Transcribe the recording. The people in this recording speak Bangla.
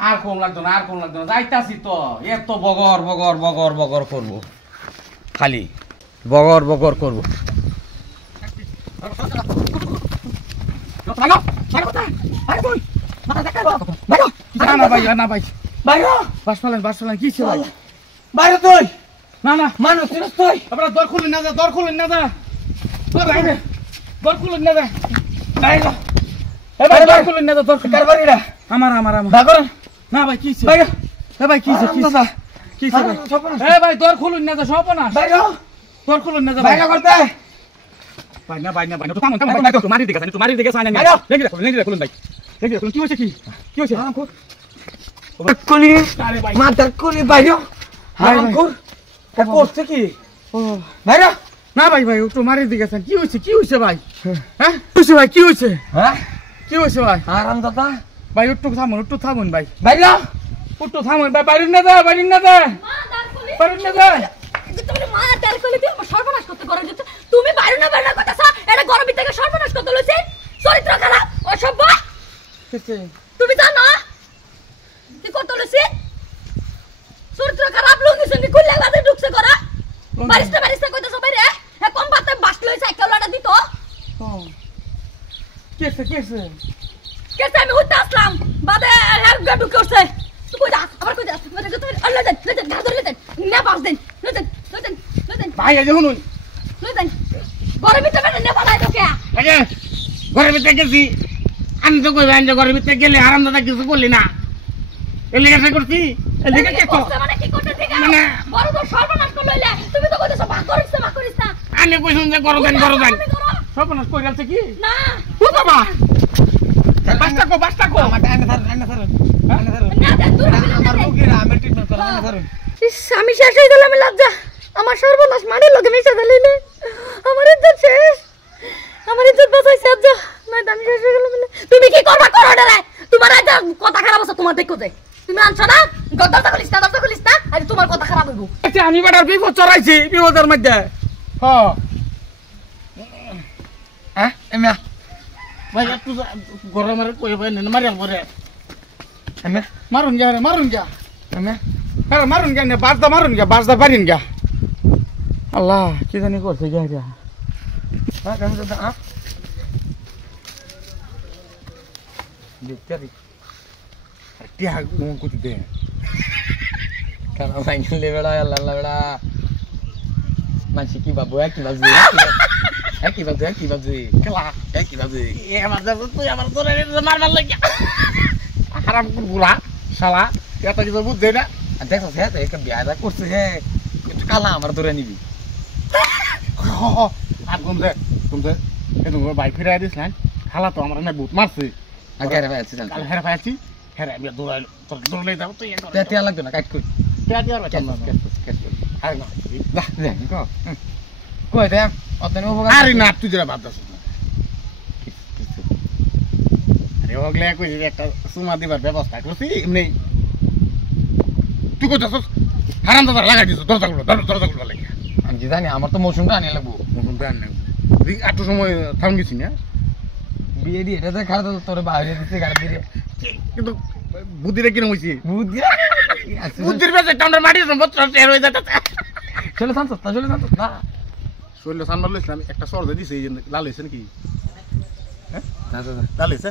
আর কম লাগতো না যাইতাছি তো এত বগর বগর বগর বগর করবো খালি বগর বগর করবো না ভাই না ভাই বাসপালেন কি ছিল বাইরে তুই না না মানুষ চিনিস তুই আপনারা দর খুলুন না যা দর খুলুন না যা দর খুলুন না যা বাইরে এবার দর খুলুন না যা দর কার বাড়িটা আমার ভাগর না ভাই কি ছিল বাইরে ভাই কি ছিল কি ছিল ভাই দর খুলুন না যা সব না বাইরে দর খুলুন না যা বাইরে করতে ভাই না তো থামুন তো মারি দিকে তো মারি দিকে সাইনা লেগে খুলুন ভাই লেগে খুলুন কি হইছে কি হইছে কলি মাথার কলি বাইরে হারাম কর তা করছে কি ও বাইরে না ভাই একটু মারি দিকে কি হইছে ভাই হ্যাঁ ভাই কি হইছে হ্যাঁ কি হইছে ভাই হারাম দাদা ভাই একটু থামুন ভাই বাইরে একটু থামুন ভাই বাইরে না যা বাইরে না যা তুমি মা তার কইলে তুই আমার সর্বনাশ করতে করো যে তুমি বাইরে না কইতাছ এটা গরম থেকে সর্বনাশ করতে লইছে চরিত্র খারাপ অসভ্য তুমি জানো কি করতে লইছে চরিত্র খারাপ লুঙ্গি সঙ্গে খুললে বাজে ঢুকছে করা বারিস্তা কইতাছ বাইরে এ কম বাতে বাস লইছে কেলাটা দিত কেসে আমি হইতে আসলাম বাদে হের গাডু করছে তুই কই যা আবার কই যা মানে তুই আল্লাহ দেন ঘাড় ধরে দেন না বাস দেন লইতেন ভাই এই শুনুন লইতেন গরম ভিতরে না বালাই তোকে আগে ঘরের ভিতরে গেছি আমি তো কই ভাই ঘরের ভিতরে গেলে আরাম দাদা কিছু করলি না এর লেগে কি করছি এর লেগে কি করছ মানে কি করতে ঠিক মানে বড় তো সর্বনাশ করে লইলে তুমি তো কইতেছ ভাগ করিস না আমি কইছুন যে গরম দেন সর্বনাশ কই গেলছে কি না ও বাবা বাস্তা কো আমার ডানে ধর না দেন তুই আমার রোগীরা আমি ট্রিটমেন্ট করা না ধর আমি শেষ হয়ে গেলাম লজ্জা আমার সর্বনাশ মানে লোকে মিশে দিলে আমার ইজ্জত শেষ আমার ইজ্জত বাঁচাইছে আজ না আমি শেষ হয়ে গেলাম তুমি কি করবা করো রে তোমার আজ কথা খারাপ আছে তোমার দেখো যাই তুমি আনছো না দরজা খুলিস না আজ তোমার কথা খারাপ হইব আচ্ছা আমি বাটার বিপদ চড়াইছি বিপদের মধ্যে হ্যাঁ এমা ভাই একটু গরম মারে কই ভাই না মারিয়া পরে এমা মারুন যা এমা আরে মারুন গা না বাজদা পারিন গা আল্লাহ কি জানি করছে গা হ্যাঁ কেন দাদা হ্যাঁ দেখতে টিয়া মন কুতি দে কেন ভাঙলে বেড়া আল্লাহ বেড়া মানসি কি বাবু কি বাবু কেলা কি বাবু এ বাজা তুই আমার তোরে মারবার লাগি হারাম গুলা শালা এটা কি বুঝ দে না দেখো হ্যাঁ একটা বিয়াদা করছে হ্যাঁ কালা আমার ধরে নিবি আর ঘুমছে এই তুমি বাইক ফিরাই দিস না খালা তো আমার না বহুত মারছে আগে রে ভাই আছিস কাল হেরা পাইছি হেরা আমি দৌড়াই তোর দৌড়াই দাও তুই তিয়া লাগবে না কাট কই টিয়া টিয়া বাচ্চা না আর না বাহ দেখ কই দে অতনে উপকার আরে না তুই যেটা ভাবতাছ আরে ওগলে কই যে একটা সুমা দিবার ব্যবস্থা করছি এমনি তুই কইতাছ হারাম দাদা লাগাই দিছ দরজাগুলো লাগি আমি কি জানি আমার তো মৌসুমটা আনিয়ে লাগবো মতন তো আর নাই এত সময় থাম গেছি না বিয়ে দিয়ে এটা খারাপ তোর বাইরে দিতে গাড়ি দিয়ে কিন্তু বুদ্ধিটা কিরম হয়েছে বুদ্ধির বেঁচে টাউনের মাটি সম্পদ টের হয়ে যাচ্ছে চলে শান্ত না শরীরে সানবার লইছিলাম একটা সর্দে দিছে এই লাল হয়েছে নাকি হ্যাঁ না লাল হয়েছে